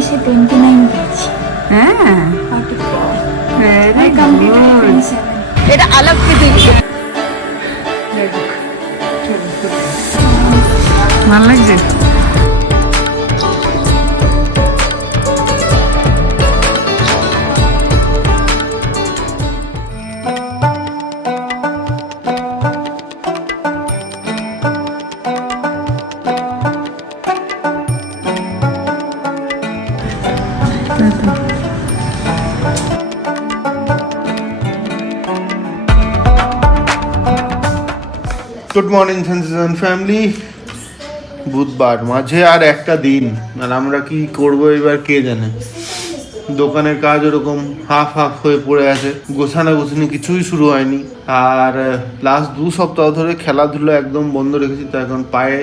মাসে 29 পেয়েছি। হ্যাঁ, I completed 27. এটা আলাপ কি ভালো লাগছে। Good morning sensation family. বুধবার মাঝে আর একটা দিন, আর আমরা কি করবো এবার কে জানে। দোকানের কাজ ওরকম হাফ হাফ হয়ে পড়ে আছে, গোছানো গোছানি কিছুই শুরু হয়নি। আর লাস্ট 2 সপ্তাহ ধরে খেলাধুলো একদম বন্ধ রেখেছি। তো এখন পায়ে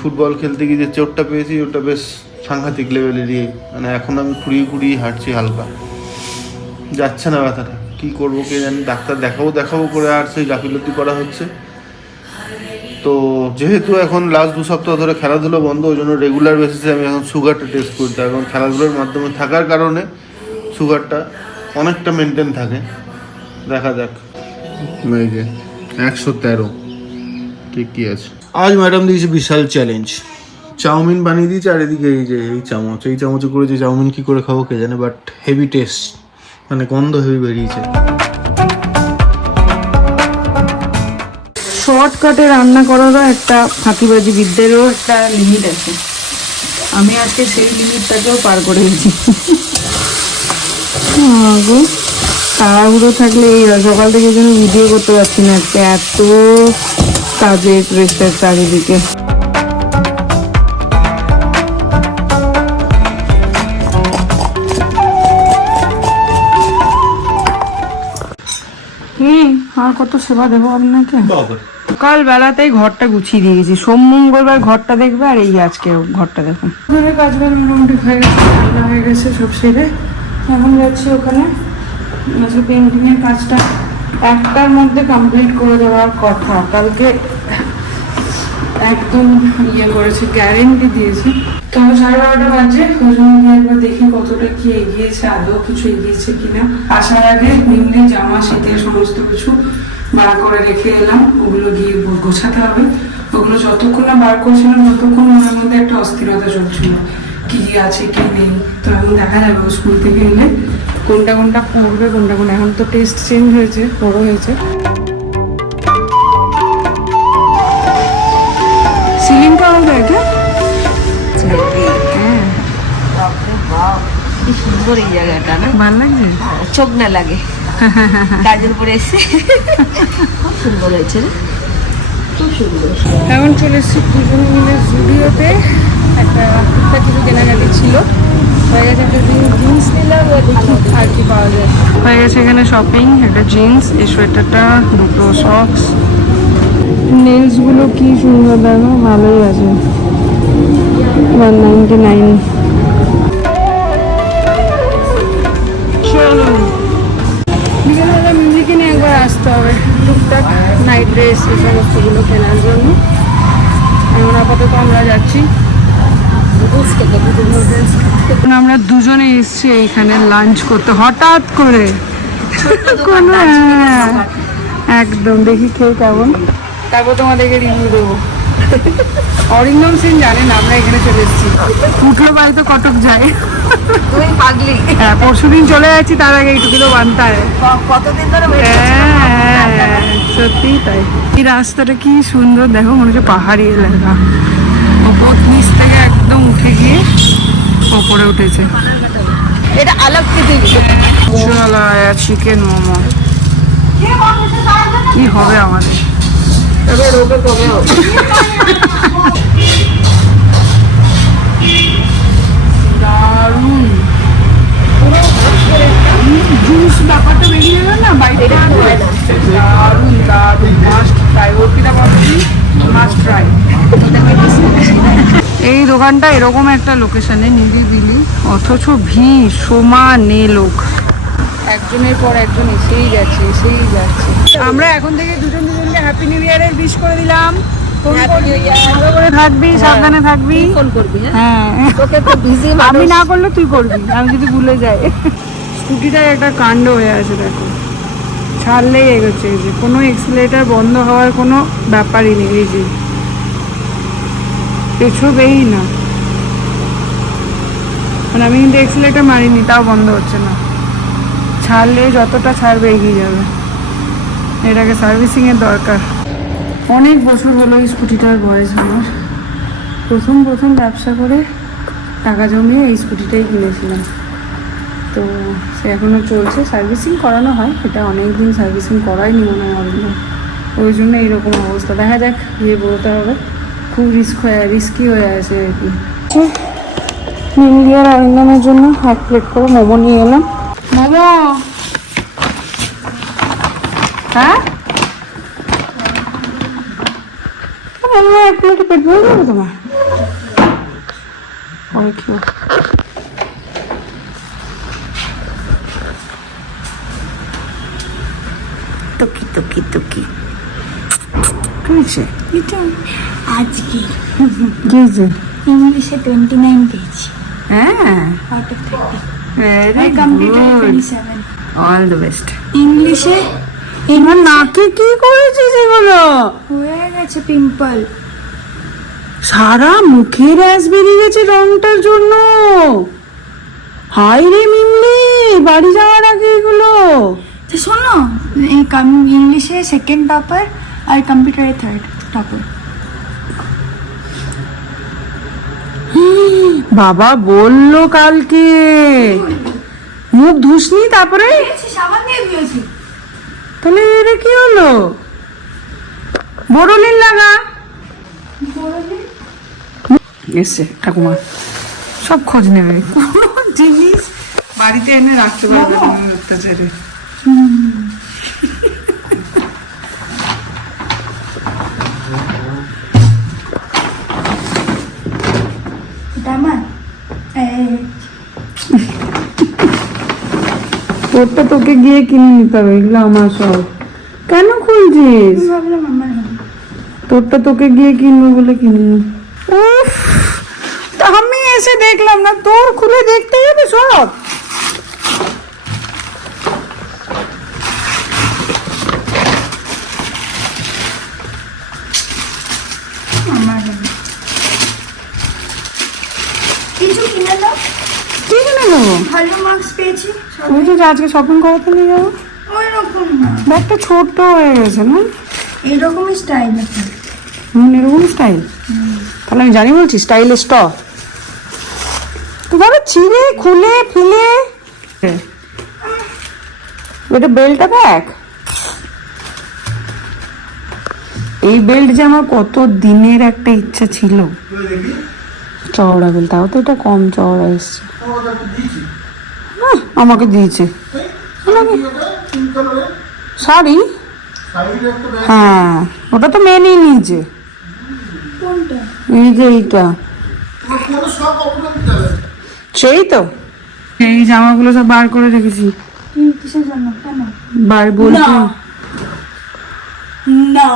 ফুটবল খেলতে গিয়ে যে চোটটা পেয়েছি ওটা বেশ সাংঘাতিক লেভেলেরই, মানে এখন আমি খুঁড়িয়ে হাঁটছি, হালকা যাচ্ছে না ব্যথাটা। কি করবো কে জানি, ডাক্তার দেখাবো করে আর সেই গাফিলতি করা হচ্ছে। তো যেহেতু এখন লাস্ট 2 সপ্তাহ ধরে খেলাধুলো বন্ধ, ওই জন্য রেগুলার বেসিসে আমি এখন সুগারটা টেস্ট করছি। এখন খেলাধুলোর মাধ্যমে থাকার কারণে সুগারটা অনেকটা মেনটেন থাকে। দেখা যাক। এই যে 113 ঠিকই আছে। আজ ম্যাডাম দিয়েছে বিশাল চ্যালেঞ্জ, চাউমিন বানিয়ে দিয়েছে। আর এদিকে এই যে এই চামচে করে যে চাউমিন কী করে খাবো কে জানে, বাট হেভি টেস্ট, মানে গন্ধ হেভি বেরিয়েছে। শর্টকাটে রান্না করারও একটা ফাঁকিবাজি বিদ্যেরও একটা লিমিট আছে। আমি আজকে সেই লিমিটটাকেও পার করে গেছি। তাড়াহুড়ো থাকলে এই সকাল থেকে যেন ভিডিও করতে পারছি না, আজকে এত কাজের প্রেসার চারিদিকে। আর কত সেবা দেবো আপনাকে। সকাল বেলাতেই ঘরটা গুছিয়ে দিয়ে গেছি। সোম মঙ্গলবার ঘরটা দেখবে, আর এই আজকে ঘরটা দেখুন। কাজগুলো মোটামুটি হয়ে গেছে, রান্না হয়ে গেছে, সব সেরে এখন যাচ্ছি ওখানে। আজকে পেন্টিংয়ের কাজটা 1টার মধ্যে কমপ্লিট করে দেওয়ার কথা। কালকে একদম করেছে, গ্যারেন্টি দিয়েছে। তো 12:30 বাজে, ওই জন্য একবার দেখি কতটা কি এগিয়েছে, আদৌ কিছু এগিয়েছে কিনা। আসার আগে মেনলি জামা শীতের সমস্ত কিছু বার করে রেখে এলাম, ওগুলো গিয়ে গোছাতে হবে। ওগুলো যতক্ষণ না বার করছিলাম ততক্ষণ মনের মধ্যে একটা অস্থিরতা চলছিল, কি আছে কি নেই। তো এখন দেখা যাবে স্কুল থেকে এলে কোনটা পড়বে, কোনটা এখন তো টেস্ট চেঞ্জ হয়েছে, বড় হয়েছে। সিলিংটা হবে এটা, কি সুন্দর এই জায়গাটা না, ভালো লাগছে, চোখ না লাগে। কাজের উপরে এসে খুব সুন্দর হয়েছে রে, খুব সুন্দর। এখন চলে এসেছি দুজন মিলে জুডিওতে। একটা কিছু কেনাকাটি ছিল, হয়ে গেছে। একটা জিন্স নিলাম, দেখি আর কি পাওয়া যায়। হয়ে গেছে এখানে শপিং। একটা জিন্স, এই সোয়েটারটা, দুটো সক্স। নেলসগুলো কি সুন্দর, দেখো ভালোই আছে, 199। চলো বিকেলবেলা মিউজিকে নিয়ে একবার আসতে হবে, টুকটাক নাইট ড্রেস এই সমস্তগুলো কেনার জন্য। এখন আপাতত আমরা যাচ্ছি। আমরা দুজনে এসছি এইখানে লাঞ্চ করতে হঠাৎ করে, কোনো একদম দেখি খেয়ে কেমন, তারপর তোমাদেরকে রিভিউ দেবো। অরিন্দম সিং জানেন আমরা এখানে চলে এসেছি। উঠলো বাড়ি তো কটক যায়, তুমি পাগলি। হ্যাঁ পরশুদিন চলে যাচ্ছি, তার আগে এইটুকু তো বানতে হয়। কতদিন ধরে হ্যাঁ সত্যি তাই। এই রাস্তাটা কি সুন্দর দেখো, মনে হচ্ছে পাহাড়ি এলাকা। ওপর নিচ থেকে একদম উঠে গিয়ে ওপরে উঠেছে। এটা আলাপ কি চলো চিকেন মোমো কি হবে আমাদের। দারুণ জুস ব্যাপারটা বেরিয়ে গেল না বাইরে, দারুণ দারুণ, মাস্ট ট্রাই। ওরকিটা বলছি মাস্ট ট্রাই। এই দোকানটা এরকম একটা লোকেশনে, নিরিবিলি, অথচ ভিড় সমানে লোক, একজনের পর একজন এসেই যাচ্ছে। আমরা এখন থেকে দুজনকে হ্যাপি নিউ ইয়ারের উইশ করে দিলাম। Happy new year. ভালো করে থাকবি, সাবধানে থাকবি। ফোন করবি, হ্যাঁ হ্যাঁ, তোকে তো বিজি আমি না করলে তুই করবি, আমি যদি ভুলে যাই। স্কুটিটায় একটা কাণ্ড হয়ে আছে দেখো, ছাড়লেই এগোচ্ছে, এই যে কোনো এক্সিলেটার বন্ধ হওয়ার কোনো ব্যাপারই নেই, এই যে পেছবেই না। মানে আমি কিন্তু এক্সিলেটার মারিনি, তাও বন্ধ হচ্ছে না। ছাড়লে যতটা ছাড়বে এগিয়ে যাবে। এটাকে সার্ভিসিংয়ের দরকার। অনেক বছর হলো এই স্কুটিটার বয়স আমার। প্রথম ব্যবসা করে টাকা জমিয়ে এই স্কুটিটাই কিনেছিলাম। তো সে এখনও চলছে, সার্ভিসিং করানো হয়, এটা অনেক দিন সার্ভিসিং করাইনি মনে হয় অরিন্দম, ওই জন্য এইরকম অবস্থা। দেখা যাক, গিয়ে বলতে হবে। খুব রিস্কি হয়ে আছে আর কি। মিমলি আর অরিন্দমের জন্য 1 প্লেট করে মোমো নিয়ে এলাম। মোমো, হ্যাঁ মোমো 1 প্লেটে পেট ভরে যাবে তোমার? পরে খেও। টুকি টুকি টুকি। কি হয়েছে? এটা আজকে কি হয়েছে? ইংলিশে 29 পেয়েছি হ্যাঁ, out of 30। Very I completed good, 27। All the best. ইংলিশে এবার নাকে কি করেছিস এগুলো? হয়ে গেছে পিম্পল। সারা মুখে র্যাশ বেরিয়ে গেছে রংটার জন্য। হাই রে মিমলি, বাড়ি যাওয়ার আগে এগুলো। তো শোনো, ইংলিশে 2nd টপার আর কম্পিউটারে 3rd টপার। বাবা বললো কালকে মুখ ধুসনি, তারপরে সাবান দিয়ে ধুয়েছি। তাহলে এটা কি হলো? বোরোলিন লাগা। এসছে ঠাকুমা, সব খোঁজ নেবে, কোনো জিনিস বাড়িতে এনে রাখতে পারবে না অত্যাচারে। দামান তোরটা তোকে গিয়ে কিনে নিতে হবে, এগুলো আমার সব। কেন খুলছিস? ভাবলাম আমার হবে। তোরটা তোকে গিয়ে কিনবো বলে কিনিনি। উফ, তা আমি এসে দেখলাম না, তোর খুলে দেখতে হবে সব। আমার হবে। কিছু কিনে দাও, কি কিনে দেবো? ভালো মার্কস পেয়েছি। ওই যে আজকে শপিং করাতে নিয়ে যাবো। ওই রকম না, ব্যাগটা ছোট হয়ে গেছে না? এইরকমই স্টাইল আছে। এরকম স্টাইল? তাহলে আমি জানি বলছি স্টাইলিশ ট তো ধরো ছিঁড়ে খুলে ফেলে। ওটা বেল্টটা দেখ, এই বেল্ট যে আমার কত দিনের একটা ইচ্ছা ছিল, চওড়া বেল্ট, তাও তো এটা কম চওড়া এসছে। আমাকে দিয়েছে শাড়ি। হ্যাঁ, ওটা তো মেনেই নিয়েছে। কোনটা? এই যে এইটা, সেই তো এই জামাগুলো সব বার করে রেখেছি। কিসের জন্য? কেন? বার বলছি না,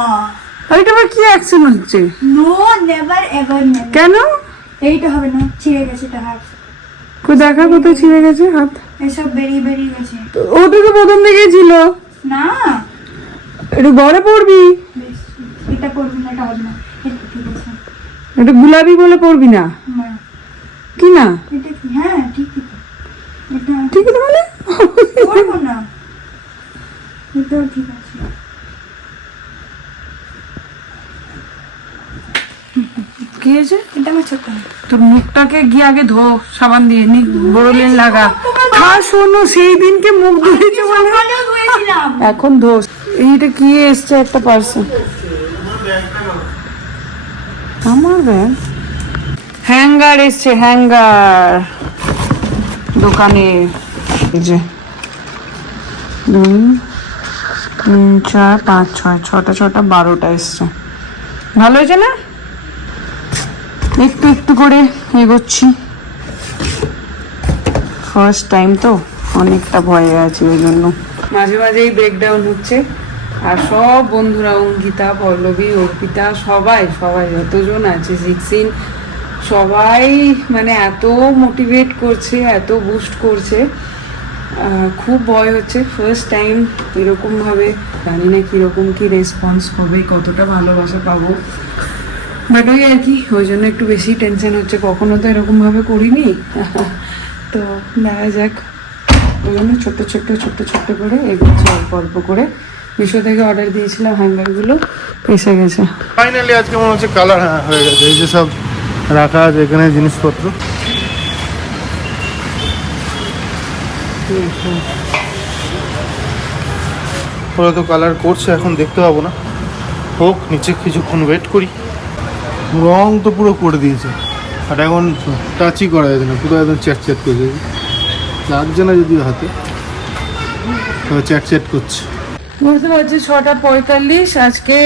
এইটা আবার কি অ্যাকশন হচ্ছে? No, never ever never. কেন? এইটা হবে না, ছিঁড়ে গেছে এটা হাত। কই দেখা, কোথায় ছিঁড়ে গেছে হাত? এসব বেরিয়ে গেছে। ওটা তো প্রথম থেকেই ছিল। না, একটু ঘরে পড়বি, বেশ, এটা পড়বি না, এটা হবে না। এটা ঠিক আছে। একটু গুলাবি বলে পড়বি না। না, কি না? এটা কি? হ্যাঁ, ঠিকই তো। এটা ঠিক আছে বলে পড়বো না, এটাও ঠিক আছে। কি হয়েছে? এটা আমার ছোট। তোর মুখটাকে গিয়ে আগে ধো সাবান দিয়ে, নি বোরোলিন লাগা। শোনো, সেই দিনকে মুখ ধুয়েছে বলে সকালেও ধুয়েছিলাম। এখন ধোস। এইটা কি এসছে একটা পার্সেল, আমার ব্যাগ। হ্যাঙ্গার এসছে, হ্যাঙ্গার দোকানে। এই যে 2 3 4 5 6 6টা 12টা এসছে। ভালো হয়েছে না? একটু একটু করে এগোচ্ছি, ফার্স্ট টাইম তো অনেকটা ভয়ে আছি, ওই জন্য মাঝে মাঝেই ব্রেকডাউন হচ্ছে। আর সব বন্ধুরা, অঙ্কিতা, পল্লবী, অর্পিতা, সবাই সবাই যতজন আছে, জিক্সিন, সবাই মানে এত মোটিভেট করছে, এত বুস্ট করছে। খুব ভয় হচ্ছে, ফার্স্ট টাইম এরকমভাবে, জানি না কীরকম কী রেসপন্স হবে, কতটা ভালোবাসা পাবো, বাট ওই আর কি, ওই জন্য একটু বেশি টেনশন হচ্ছে, কখনো তো এরকমভাবে করিনি। তো দেখা যাক, ওই জন্য ছোট্ট ছোট্ট ছোট্ট ছোট্ট করে এগোচ্ছে, অল্প অল্প করে। মিশো থেকে অর্ডার দিয়েছিলাম, হ্যাঙ্গারগুলো এসে গেছে। ফাইনালি আজকে মনে হচ্ছে কালার হয়ে গেছে। এই যে সব রাখা আছে এখানে জিনিসপত্র, ওরা তো কালার করছে, এখন দেখতে পাবো না, হোক, নিচে কিছুক্ষণ ওয়েট করি। রং তো পুরো করে দিয়েছে, আর এখন টাচই করা যাচ্ছে না, পুরো একদম চ্যাট চ্যাট করে দিয়েছে, লাগছে না যদিও হাতে, চ্যাট চ্যাট করছে। বুঝতে পারছি 6:45। আজকে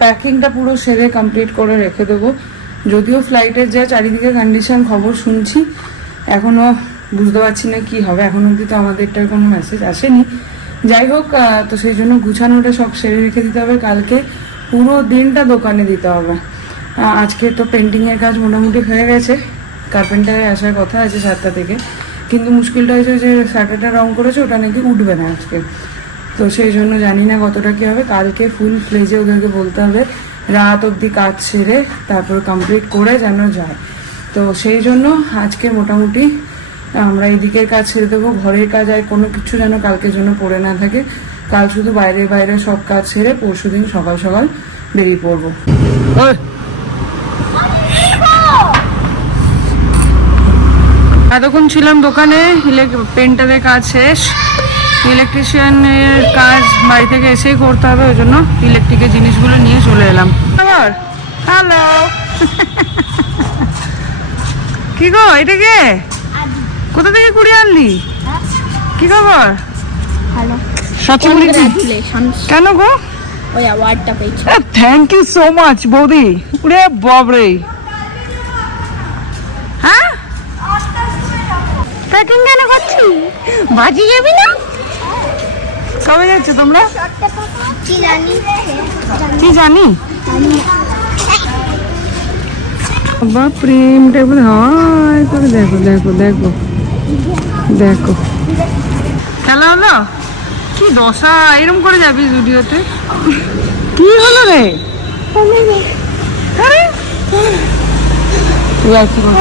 প্যাকিংটা পুরো সেরে কমপ্লিট করে রেখে দেবো। যদিও ফ্লাইটের যা চারিদিকে কন্ডিশন খবর শুনছি, এখনও বুঝতে পারছি না কি হবে, এখন অবধি তো আমাদেরটার কোনো মেসেজ আসেনি। যাই হোক, তো সেই জন্য গুছানোটা সব সেরে রেখে দিতে হবে। কালকে পুরো দিনটা দোকানে দিতে হবে। আজকে তো পেন্টিংয়ের কাজ মোটামুটি হয়ে গেছে, কার্পেন্টারে আসার কথা আছে 7টা থেকে, কিন্তু মুশকিলটা হয়েছে যে শাটারটা রং করেছে, ওটা নাকি উঠবে না আজকে। তো সেই জন্য জানি না কতটা কী হবে। কালকে ফুল ফ্লেজে ওদেরকে বলতে হবে রাত অবধি কাজ সেরে তারপর কমপ্লিট করে যেন যায়। তো সেই জন্য আজকে মোটামুটি আমরা এদিকের কাজ ছেড়ে দেবো, ঘরের কাজ আর কোনো কিছু যেন কালকের জন্য পড়ে না থাকে। কাল শুধু বাইরে বাইরে সব কাজ সেরে পরশু দিন সকাল সকাল বেরিয়ে পড়বো। এতক্ষণ ছিলাম দোকানে, পেন্টারের কাজ শেষ, ইলেকট্রিশিয়ানের কাজ বাড়ি থেকে এসেই করতে হবে, ওই জন্য ইলেকট্রিকের জিনিসগুলো নিয়ে চলে এলাম। আবার হ্যালো, কি গো, এটা কে, কোথা থেকে কুড়িয়ে আনলি, কি খবর? ভালো, সত্যি কেন গো? ওই অ্যাওয়ার্ডটা পেয়েছি। থ্যাংক ইউ সো মাচ বৌদি। উরে বাবরে, হ্যাঁ প্যাকিং কেন করছিস, বাজি যাবি না? কবে যাচ্ছ তোমরা? কি জানি, কি জানি, বাবা প্রেমটা হয় করে, দেখো দেখো দেখো দেখো, খেলা হলো, কি দশা, এরম করে যাবি স্টুডিওতে? কি হলো রে? আরে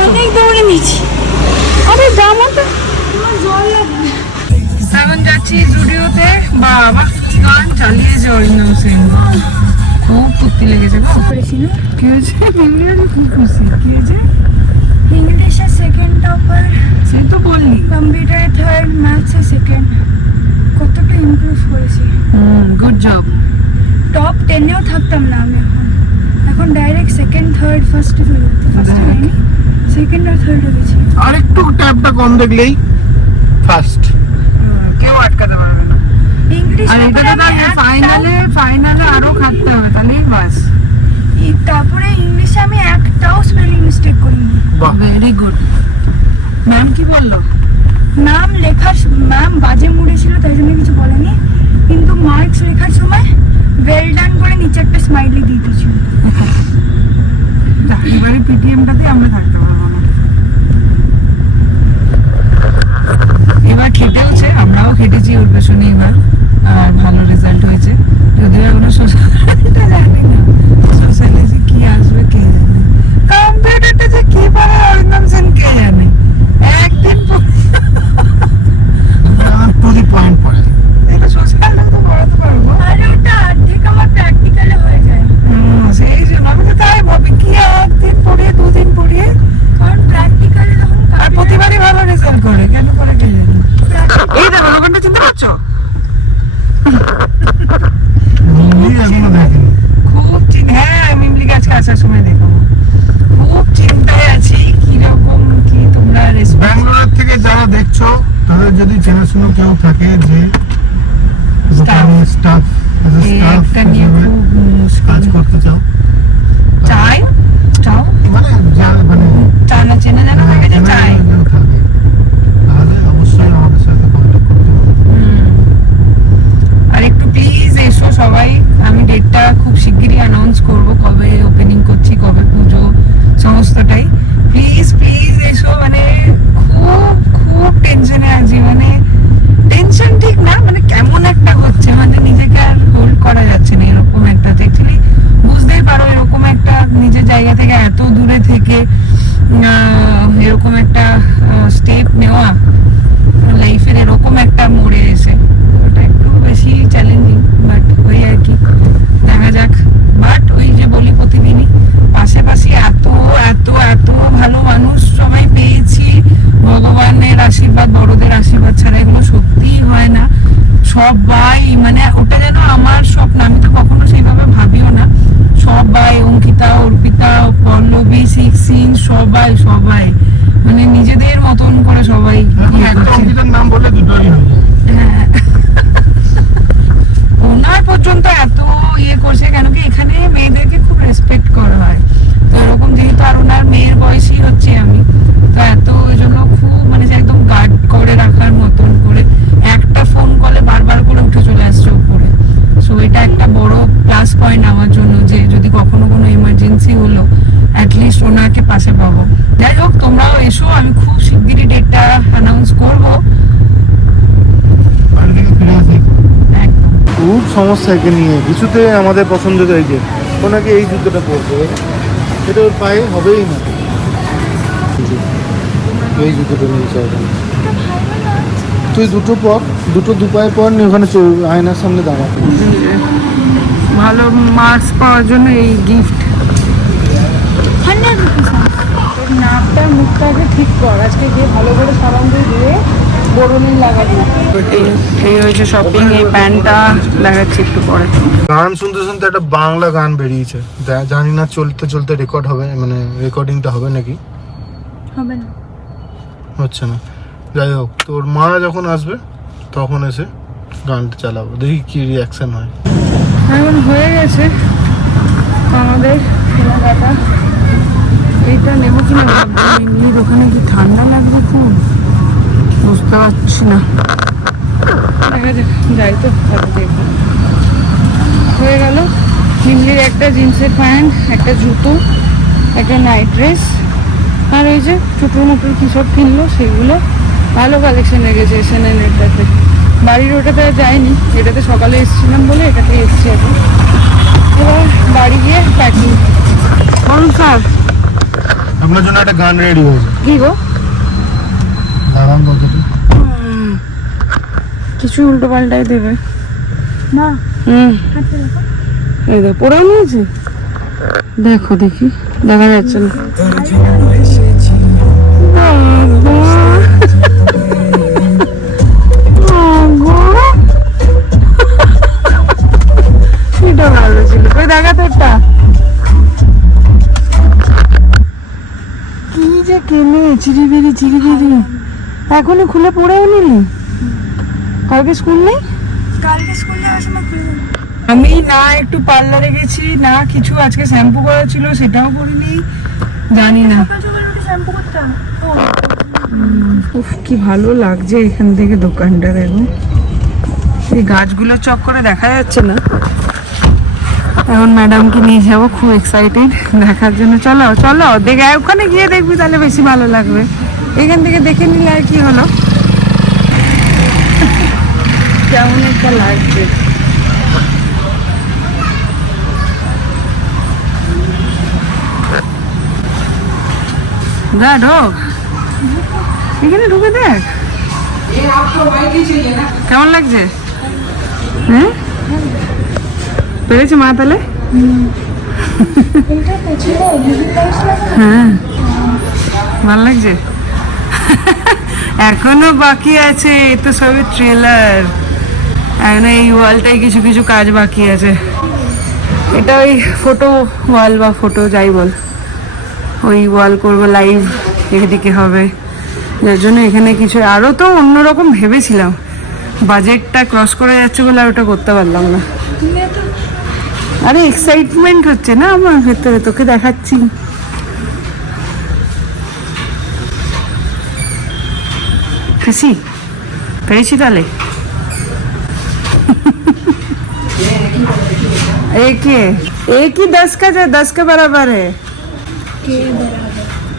অনেক দৌড়ে নিয়েছি। আরে জামা তো এখন যাচ্ছি স্টুডিওতে। বাবা কি গান চালিয়েছে অরিন্দম সিং, খুব ফুর্তি লেগেছে। করেছি না, কি হয়েছে? খুব খুশি, কি হয়েছে? ইংলিশে সেকেন্ড টপার, সে তো বললি, কম্পিউটারে থার্ড, ম্যাথসে সেকেন্ড। কতটা ইমপ্রুভ করেছি। Good job. টপ 10-এও থাকতাম না আমি, এখন ডাইরেক্ট সেকেন্ড থার্ড ফার্স্টে চলে যেত। ফার্স্টে যাইনি, সেকেন্ড আর থার্ড হয়েছি। আর একটু ট্যাপটা কম দেখলেই ফার্স্ট, কেউ আটকাতে পারবে না। ইংলিশ আর এটা তো ফাইনালে আরো খাটতে হবে, তাহলেই বাস। তারপরে ইংলিশে আমি একটাও স্পেলিং মিস্টেক করিনি। Very good. ম্যাম কি বললো? নাম লেখার ম্যাম বাজে মুড়ে ছিল, তাই জন্য কিছু বলেনি, কিন্তু মার্কস লেখার সময় ওয়েল ডান করে নিচে একটা স্মাইলি দিয়ে দিয়েছিল। এবারে পিটিএমটাতে আমরা থাকতে পারবো না। এবার খেটেওছে, আমরাও খেটেছি ওর পেছনে এবার, আর ভালো রেজাল্ট হয়েছে। যদিও এখনো সোশ্যালটা জানি না, সোশ্যালে যে কি আসবে কে জানে, কম্পিউটারটা যে কি পারে অরিন্দম সেন কে জানে। একদিন পয়েন্ট পড়ে, এটা সোশ্যালটা তো পড়াতে পারবো, আর ওটা অর্ধেক আমার প্র্যাকটিক্যালে হয়ে যায়। সেই জন্য আমি তো তাই ভাবি কি একদিন পড়িয়ে দুদিন পড়িয়ে, কারণ প্র্যাকটিক্যালে যখন আর প্রতিবারই ভালো রেজাল্ট করে, কেন করে কে জানে। এই দেখো দোকানটা চিনতে পারছো? এখনো দেখেনি। খুব হ্যাঁ, মিমলি আজকে আসার সময় দেখো, খুব চিন্তায় আছি কিরকম কি তোমরা ব্যাঙ্গালোর থেকে যারা দেখছো তাদের যদি চেনাশোনা কেউ থাকে যে স্টাফ একটা নিয়ে খুব কাজ করতে চাও, চাই চাও মানে মানে চানা চেনা জানা থাকে যে চাই, কেউ থাকে, তাহলে অবশ্যই আমাদের সাথে কন্ট্যাক্ট করতে হবে। আর একটু প্লিজ এসো সবাই, সবাই মানে ওটা যেন আমার স্বপ্ন, আমি তো কখনো সেইভাবে ভাবিও না। সবাই অঙ্কিতা, অর্পিতা, পল্লবী, সিক্সিন, সবাই সবাই মানে নিজেদের মতন করে সবাই ইয়ে একটা করছে। অঙ্কিতার নাম বললে দুটোই হয়। হ্যাঁ। ওনার পর্যন্ত এত ইয়ে করছে কেন কি এখানে মেয়েদেরকে খুব রেসপেক্ট করা হয়, তো এরকম যেহেতু আর ওনার মেয়ের বয়সই হচ্ছে আমি, তো এত ওই জন্য খুব মানে যে একদম গার্ড করে রাখার মতন করে একটা ফোন কলে বারবার করে উঠে চলে আসছে উপরে। সো এটা একটা বড় প্লাস পয়েন্ট আমার জন্য, যে যদি কখনো কোনো ইমার্জেন্সি হলো অ্যাটলিস্ট ওনাকে পাশে পাবো। যাই হোক, তোমরাও এসো, আমি খুব শিগগিরই ডেটটা অ্যানাউন্স করবো। বাড়ি থেকে ফিরে আসি। একদম। খুব সমস্যা একে নিয়ে, কিছুতে আমাদের পছন্দ এই যে ওনাকে এই জুতোটা পরতে হবে, এটা ওর পায়ে হবেই না। এই জুতোটা নিয়েছে ওখানে, তুই দুটো পর, দুটো দু পায়ে পর নি, ওখানে আয়নার সামনে দাঁড়া। ভালো মার্কস পাওয়ার জন্য এই গিফট। 100 rupees তোর নাকটা মুখটাকে ঠিক কর, আজকে গিয়ে ভালো করে সাবান দিয়ে ধুয়ে বরুণের লাগাবি। এই হয়েছে শপিং, এই প্যান্টটা লাগাচ্ছি একটু পরে। গান শুনতে শুনতে একটা বাংলা গান বেরিয়েছে, জানি না চলতে চলতে রেকর্ড হবে, মানে রেকর্ডিংটা হবে নাকি, হবে না। হচ্ছে না। যাই হোক, তোর মা যখন আসবে তখন এসে গানটা চালাবো, দেখি কি রিয়াকশন হয়। এখন হয়ে গেছে আমাদের কেনাকাটা। এইটা নেবো কিনা ভাবছি, এমনির ওখানে কি ঠান্ডা লাগবে খুব, বুঝতে পারছি না। দেখা যাক, যাই তো তাহলে দেখবো। হয়ে গেল নিমলির একটা জিন্সের প্যান্ট, একটা জুতো, একটা নাইট ড্রেস, আর ওই যে ছোটো মোটো কী সব কিনলো সেগুলো। ভালো কালেকশন লেগেছে SNN এটাতে। বাড়ির ওটাতে আর যাইনি, এটাতে সকালে এসেছিলাম বলে এটাতে এসছি এখন। এবার বাড়ি গিয়ে প্যাকিং। বলুন স্যার। আপনার জন্য একটা গান রেডি হয়েছে, কি গো? দাঁড়ান কথাটি। কিছু উল্টো পাল্টাই দেবে না, হুম। হাতে রাখো। এই দেখো পড়েও নিয়েছে, দেখো দেখি, দেখা যাচ্ছে না। এটা ভালো ছিল, ওই দেখা তোরটা কি যে কেনে চিরিবিরি চিরিবিরি, এখনই খুলে পড়েও নিলি। কালকে স্কুল নেই? কালকে স্কুল যাওয়ার সময় খুলে দেবো। আমি না একটু পার্লারে গেছি না কিছু, আজকে শ্যাম্পু করা ছিল সেটাও করিনি, জানি না। সকাল সকাল উঠে শ্যাম্পু করতাম। উফ কি ভালো লাগছে এখান থেকে দোকানটা, দেখো এই গাছগুলো চক্করে দেখা যাচ্ছে না। এখন ম্যাডামকে নিয়ে যাবো, খুব এক্সাইটেড দেখার জন্য। চলো চলো দেখে, ওখানে গিয়ে দেখবি তাহলে বেশি ভালো লাগবে, এখান থেকে দেখে নিলে আর কি হলো। কেমন একটা লাগছে। যা ঢোক, এখানে ঢুকে দেখ কেমন লাগছে। হ্যাঁ পেরেছে মা তাহলে। এটা পেছনে লিভিং লাইটস লাগা। হ্যাঁ ভালো লাগছে। এখনো বাকি আছে, এ তো সবই ট্রেলার, এখন এই ওয়ালটাই কিছু কিছু কাজ বাকি আছে। এটা ওই ফটো ওয়াল বা ফটো যাই বল, ওই ওয়াল করবো, লাইভ এদিকে হবে, যার জন্য এখানে কিছু আরও তো অন্যরকম ভেবেছিলাম, বাজেটটা ক্রস করে যাচ্ছে বলে আর ওটা করতে পারলাম না। তুমি এত আরে এক্সাইটমেন্ট হচ্ছে না আমার ভেতরে, তোকে দেখাচ্ছি। খুশি পেরেছি তাহলে। एक ही 10 का, जो 10 के बराबर है,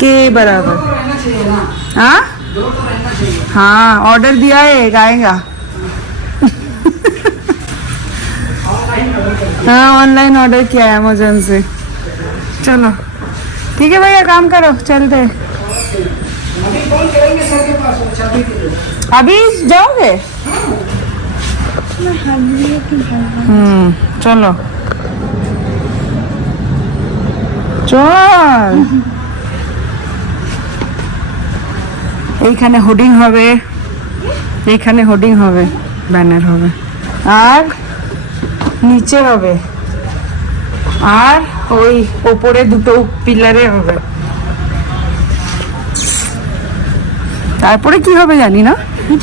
के बराबर। हाँ हाँ ऑर्डर दिया है, एक आएगा। हाँ ऑनलाइन ऑर्डर किया है अमेजोन से। चलो ठीक है भैया, काम करो, चलते। अभी जाओगे? চলো চল। এইখানে হোর্ডিং হবে, এইখানে হোর্ডিং হবে, ব্যানার হবে। আর নিচে হবে, আর ওই ওপরে দুটো পিলারে হবে। তারপরে কি হবে জানি না,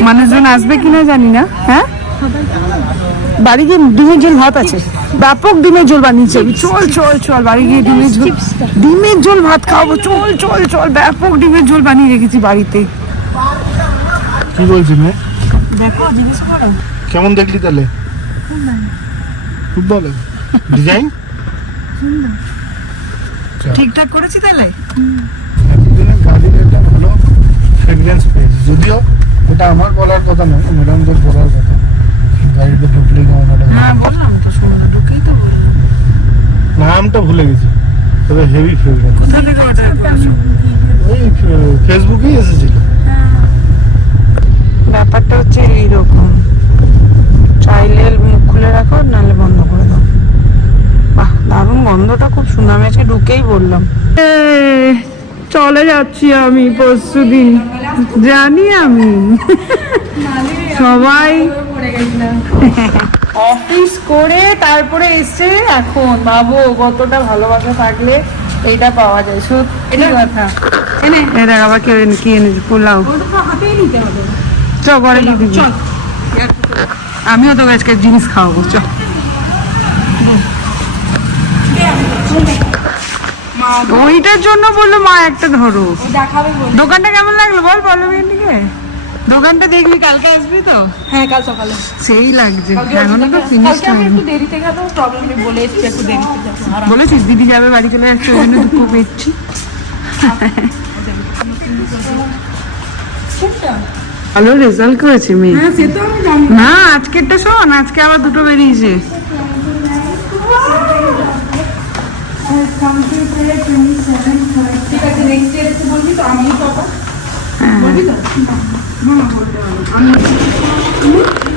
মানুষজন আসবে কিনা জানি না। হ্যাঁ, বাড়ি গিয়ে ডিমের ঝোল ভাত আছে, ব্যাপক ডিমের ঝোল বানিয়েছে। চল চল চল বাড়ি গিয়ে ডিমের ঝোল ভাত খাওয়াবো। চল চল চল, ব্যাপক ডিমের ঝোল বানিয়ে রেখেছি বাড়িতে। কি বলছি মেয়ে? দেখো, জিজ্ঞেস করো। কেমন দেখলি তাহলে? খুব ভালো ডিজাইন, ঠিকঠাক করেছি তাহলে? গাড়ির একটা ভালো ফ্রেগরেন্স পেয়েছি, যদিও এটা আমার বলার কথা নয়, ম্যাডামদের বলার কথা। গাড়িতে ঢুকলে কেমন একটা, হ্যাঁ বললাম তো, সুন্দর, ঢুকেই তো বললাম। নামটা ভুলে গেছি, তবে হেভি ফ্রেগরেন্স। কোথা থেকে অর্ডার করেছো? ওই ফেসবুকেই এসেছিল। ব্যাপারটা হচ্ছে এইরকম, চাইলে মুখ খুলে রাখো, নাহলে বন্ধ করে দাও। বাহ, দারুণ গন্ধটা খুব সুন্দর। আমি আজকে ঢুকেই বললাম চলে যাচ্ছি আমি পরশুদিন, জানি আমি। সবাই অফিস করে তারপরে এসে এখন ভাবো কতটা ভালোবাসা থাকলে এইটা পাওয়া যায়। সত্যি কথা। এটা আবার কেউ কি এনেছি? পোলাও। চ ঘরে গিয়ে দিবি। আমিও তো আজকে জিনিস খাওয়াবো। চ, ওইটার জন্য বললো মা একটা ধরো। দোকানটা কেমন লাগলো বল পল্লবীকে? দোকানটা দেখবি, কালকে আসবি তো? হ্যাঁ, কাল সকালে। সেই লাগছে, এখনো তো ফিনিশ হয়নি। একটু দেরিতে গেলেও প্রবলেম নেই, বলে এসছি একটু দেরিতে যাবো। বলেছিস দিদি যাবে, বাড়ি চলে যাচ্ছে, ওই জন্য দুঃখ পেয়েছি। ভালো রেজাল্ট করেছে মেয়ে। না, আজকেরটা শোন, আজকে আবার দুটো বেরিয়েছে। ঠিক আছে, নেক্সট ডে এসে বলবি তো, আমি পাবো। বলবি তো?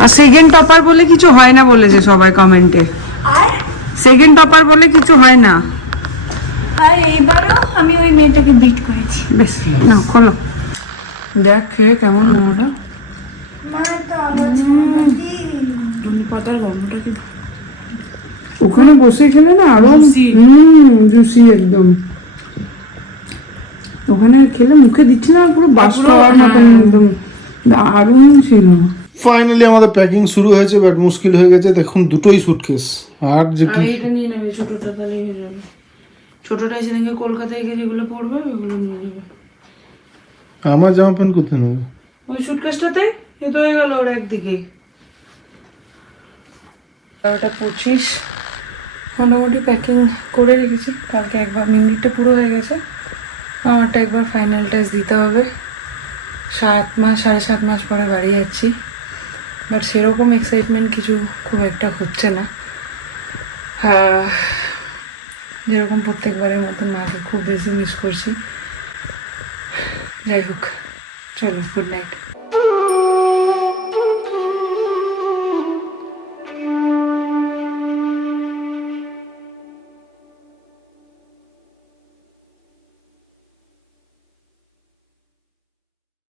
আর সেকেন্ড টপার বলে কিছু হয় না বলেছে সবাই কমেন্টে। সেকেন্ড টপার বলে কিছু হয় না। আর এইবারও আমি ওই মেয়েটাকে বিট করেছি। বেশ, না খোলো, দেখ খেয়ে কেমন মোমোটা। পাতার গন্ধটা কি ওখানে বসে খেলে না আরো জুসি একদম। ওখানে খেলে মুখে দিচ্ছি না, পুরো বাস খাওয়ার মতন একদম দারুণ ছিল। ফাইনালি আমাদের প্যাকিং শুরু হয়েছে, বাট মুশকিল হয়ে গেছে। দেখুন দুটোই সুটকেস, আর যে কি এটা নিয়ে নেবে, ছোটটা তাহলে হয়ে যাবে। ছোটটা সেদিনকে কলকাতায় গিয়ে যেগুলো পড়বে ওগুলো নিয়ে নেবে। আমার জামা প্যান্ট কোথায় নেবো? ওই সুটকেসটাতে এ তো হয়ে গেল ওর একদিকে। 11:25 মোটামুটি প্যাকিং করে রেখেছি। কালকে একবার মিনিটটা পুরো হয়ে গেছে, আমারটা একবার ফাইনাল টেস্ট দিতে হবে। 7 মাস 7.5 মাস পরে বাড়ি যাচ্ছি, বাট সেরকম এক্সাইটমেন্ট কিছু খুব একটা হচ্ছে না। যেরকম প্রত্যেকবারের মতন মাকে খুব বেশি মিস করছি। যাই হোক, চলো, গুড নাইট।